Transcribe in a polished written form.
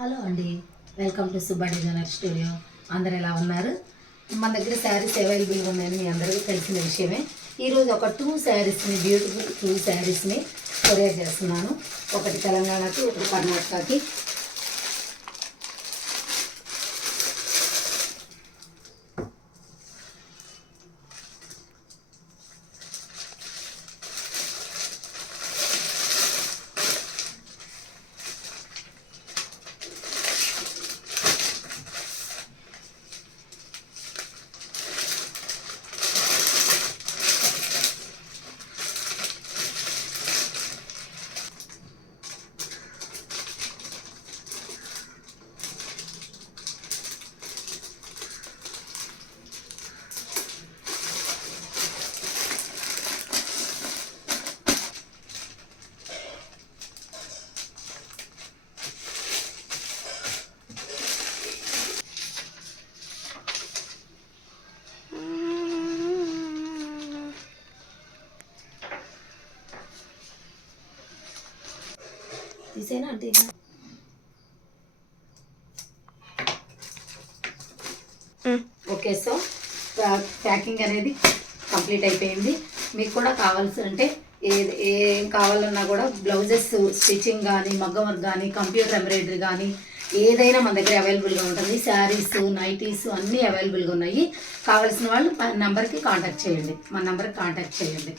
Hello అండి, welcome to Subba designer studio. అందరు ఎలా ఉన్నారు? మన దగ్గర శారీస్ అవైలబుల్గా ఉన్నాయని మీ అందరికీ తెలిసిన విషయమే. ఈరోజు ఒక బ్యూటిఫుల్ 2 శారీస్ని కొరియర్ చేస్తున్నాను. ఒకటి తెలంగాణకి, ఒకటి కర్ణాటకకి. తీసేనా అంటే ఓకే. సో ప్యాకింగ్ అనేది కంప్లీట్ అయిపోయింది. మీకు కూడా కావాల్సి అంటే ఏం కావాలన్నా కూడా బ్లౌజెస్ స్టిచ్చింగ్ కానీ, మగ్గం వర్క్ కానీ, కంప్యూటర్ ఎంబ్రాయిడరీ కానీ ఏదైనా మన దగ్గర అవైలబుల్గా ఉంటుంది. శారీస్, నైటీస్ అన్నీ అవైలబుల్గా ఉన్నాయి. కావాల్సిన వాళ్ళు మన నెంబర్కి కాంటాక్ట్ చేయండి.